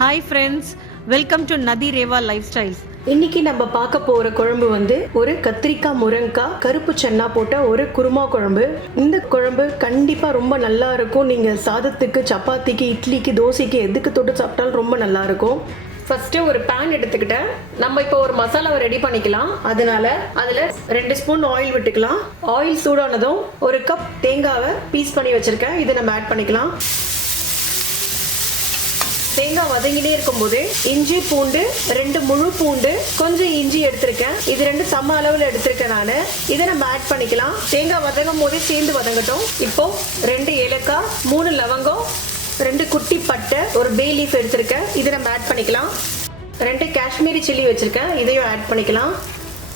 Hi friends welcome to நதி Rewa life styles இன்னைக்கு நம்ம பார்க்க போற குழம்பு வந்து ஒரு கத்திரிக்காய் முருங்காய் கருப்பு சென்னா போட்ட ஒரு குருமா குழம்பு. இந்த குழம்பு கண்டிப்பா ரொம்ப நல்லா இருக்கும். நீங்க சாதத்துக்கு சப்பாத்திக்கு இட்லிக்கு தோசைக்கு எதுக்கு தொட்டு சாப்பிட்டாலும் ரொம்ப நல்லா இருக்கும். ஃபர்ஸ்ட் ஒரு பேன் எடுத்துக்கிட்டேன். நம்ம இப்போ ஒரு மசாலாவை ரெடி பண்ணிக்கலாம். அதனால அதில் ரெண்டு ஸ்பூன் ஆயில் விட்டுக்கலாம். ஆயில் சூடானதும் ஒரு கப் தேங்காவை பீஸ் பண்ணி வச்சிருக்கேன். இதை நம்ம ஆட் பண்ணிக்கலாம். தேங்காய் வதங்கிட்டே இருக்கும்போது இஞ்சி பூண்டு ரெண்டு முழு பூண்டு கொஞ்சம் இஞ்சி எடுத்திருக்கேன். இது ரெண்டு சம அளவில் எடுத்திருக்கேன் நான். இதை நம்ம ஆட் பண்ணிக்கலாம். தேங்காய் வதங்கும் போதே சேர்ந்து வதங்கட்டும். இப்போ ரெண்டு ஏலக்காய் மூணு லவங்கம் ரெண்டு குட்டி பட்டை ஒரு பே லீஃப் எடுத்திருக்கேன். இதை நம்ம ஆட் பண்ணிக்கலாம். ரெண்டு காஷ்மீரி சில்லி வச்சிருக்கேன். இதையும் ஆட் பண்ணிக்கலாம்.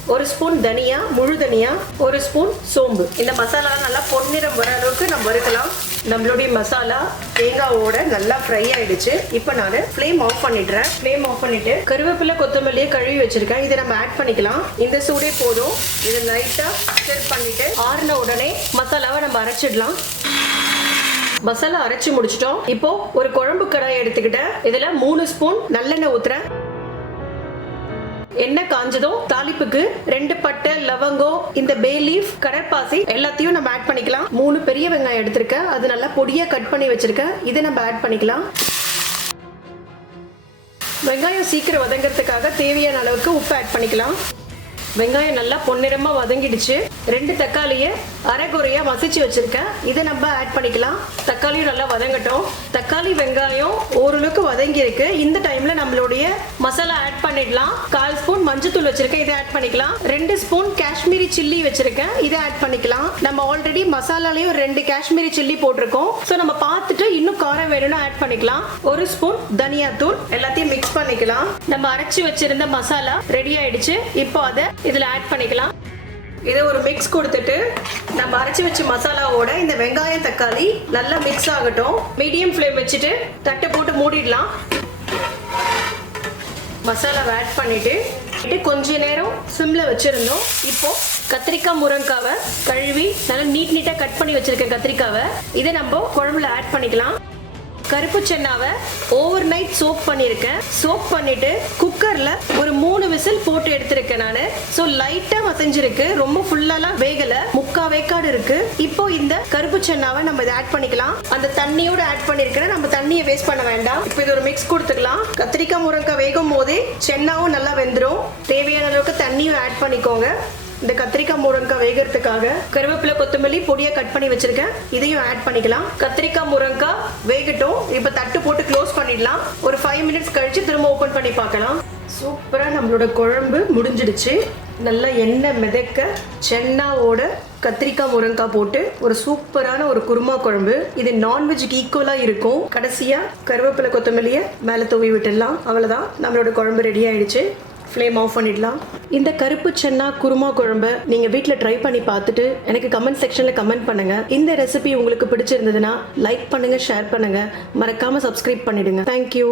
ஒரு ஸ்பூன் தனியா முழு தனியா ஒரு ஸ்பூன் சோம்பு. இந்த மசாலா நல்லா பொன்னிறம் வர அளவுக்கு நம்ம வறுக்கலாம். நம்மளுடைய மசாலா தேங்காவோட நல்லா ஃப்ரை ஆயிடுச்சு. இப்போ நான் ஃப்ளேம் ஆஃப் பண்ணிடுறேன். ஃப்ளேம் ஆஃப் பண்ணிட்டு கருவேப்பிலை கொத்தமல்லியை கழுவி வச்சிருக்கேன். இதை நம்ம ஆட் பண்ணிக்கலாம். இந்த சூடே போதும். இதை லைட்டா ஸ்டிர் பண்ணிட்டு ஆறின உடனே மசாலாவை நம்ம அரைச்சிடலாம். மசாலா அரைச்சு முடிச்சிட்டோம். இப்போ ஒரு குழம்பு கடாய் எடுத்துக்கிட்டேன். இதுல மூணு ஸ்பூன் நல்லெண்ணெய் ஊத்துறேன். எண்ணெய் காஞ்சதும் தாளிப்புக்கு ரெண்டு பட்டை லவங்கம் இந்த பே லீஃப் கடற்பாசி எல்லாத்தையும் நம்ம ஆட் பண்ணிக்கலாம். மூணு பெரிய வெங்காயம் எடுத்திருக்கேன் அது நல்லா பொடியா கட் பண்ணி வச்சிருக்கேன் இதை நம்ம ஆட் பண்ணிக்கலாம். வெங்காயம் சீக்கிரம் வதங்கிறதுக்காக தேவையான அளவுக்கு உப்பு ஆட் பண்ணிக்கலாம். வெங்காயம் நல்லா பொன்னிறமா வதங்கிடுச்சு. ரெண்டு தக்காளியை அரைகுறையா மசிச்சு வச்சிருக்கேன். இதை நம்ம ஆட் பண்ணிக்கலாம். தக்காளியும் நல்லா வதங்கட்டும். தக்காளி வெங்காயம் ஓரளவுக்கு வதங்கி இருக்கு இந்த டைம்ல நம்மளுடைய மசாலா ஆட் பண்ணிடலாம். கால் ஸ்பூன் மஞ்சத்தூள் வச்சிருக்கேன். இதை ஆட் பண்ணிக்கலாம். ரெண்டு ஸ்பூன் காஷ்மீரி சில்லி வச்சிருக்கேன். இதை ஆட் பண்ணிக்கலாம். நம்ம ஆல்ரெடி மசாலாலையும் ரெண்டு காஷ்மீரி சில்லி போட்டிருக்கோம். ஸோ நம்ம பார்த்து காரம் வேணும்னா ஆட் பண்ணிக்கலாம். ஒரு ஸ்பூன் தனியா தூள் எல்லாத்தையும் மிக்ஸ் பண்ணிக்கலாம். நம்ம அரைச்சு வச்சிருந்த மசாலா ரெடி ஆயிடுச்சு. இப்போ அதை இதுல ஆட் பண்ணிக்கலாம். இதை ஒரு மிக்ஸ் கொடுத்துட்டு நம்ம அரைச்சி வச்ச மசாலாவோட இந்த வெங்காயம் தக்காளி நல்லா மிக்ஸ் ஆகட்டும். மீடியம் ஃப்ளேம் வச்சுட்டு தட்டை போட்டு மூடிடலாம். மசாலாவை ஆட் பண்ணிட்டு கொஞ்ச நேரம் சிம்ல வச்சிருந்தோம். இப்போ கத்திரிக்காய் முருங்காவை கழுவி நல்லா நீட் நீட்டா கட் பண்ணி வச்சிருக்கேன் கத்திரிக்காவை. இதை நம்ம குழம்புல ஆட் பண்ணிக்கலாம். கருப்பு சென்னாவை ஓவர் நைட் சோப் பண்ணியிருக்கேன் சோப் பண்ணிட்டு குக்கர்ல ஒரு மூணு விசில் போட்டு எடுத்திருக்கேன் நான். ஸோ லைட்டாக மசஞ்சிருக்கு ரொம்ப ஃபுல்லாலாம் இருக்கு. இப்போ இந்த கருப்பு சென்னாவை நம்ம இதை ஆட் பண்ணிக்கலாம். அந்த தண்ணியோட ஆட் பண்ணிருக்கேன் நம்ம தண்ணியை வேஸ்ட் பண்ண வேண்டாம். இப்போ இது ஒரு மிக்ஸ் கொடுத்துக்கலாம். கத்திரிக்காய் முருங்கை வேகும் போதே சென்னாவும் நல்லா வெந்துடும் தேவையான அளவுக்கு தண்ணியும் ஆட் பண்ணிக்கோங்க. இந்த கத்திரிக்காய் முருங்காய் வேகிறதுக்காக. கருவேப்பிலை கொத்தமல்லி பொடியை கட் பண்ணி வச்சிருக்கேன். இதையும் ஆட் பண்ணிக்கலாம். கத்திரிக்காய் முருங்காய் வேகட்டும். இப்போ தட்டு போட்டு க்ளோஸ் பண்ணிடலாம். ஒரு ஃபைவ் மினிட்ஸ் கழிச்சு திரும்ப ஓப்பன் பண்ணி பார்க்கலாம். சூப்பராக நம்மளோட குழம்பு முடிஞ்சிடுச்சு. நல்லா எண்ணெய் மிதக்க சென்னாவோட கத்திரிக்காய் முருங்காய் போட்டு ஒரு சூப்பரான ஒரு குருமா குழம்பு. இது நான்வெஜ்ஜுக்கு ஈக்குவலாக இருக்கும். கடைசியாக கருவேப்பிலை கொத்தமல்லியை மேலே தூவி விட்டுடலாம். அவ்வளோதான் நம்மளோட குழம்பு ரெடி ஆயிடுச்சு. ஃப்ளேம் ஆஃப் பண்ணிடலாம். இந்த கருப்பு சென்னா குருமா குழம்பு நீங்க வீட்டில் ட்ரை பண்ணி பார்த்துட்டு எனக்கு கமெண்ட் செக்ஷன்ல கமெண்ட் பண்ணுங்க. இந்த ரெசிபி உங்களுக்கு பிடிச்சிருந்ததுன்னா லைக் பண்ணுங்க ஷேர் பண்ணுங்க. மறக்காம சப்ஸ்கிரைப் பண்ணிடுங்க. தேங்க்யூ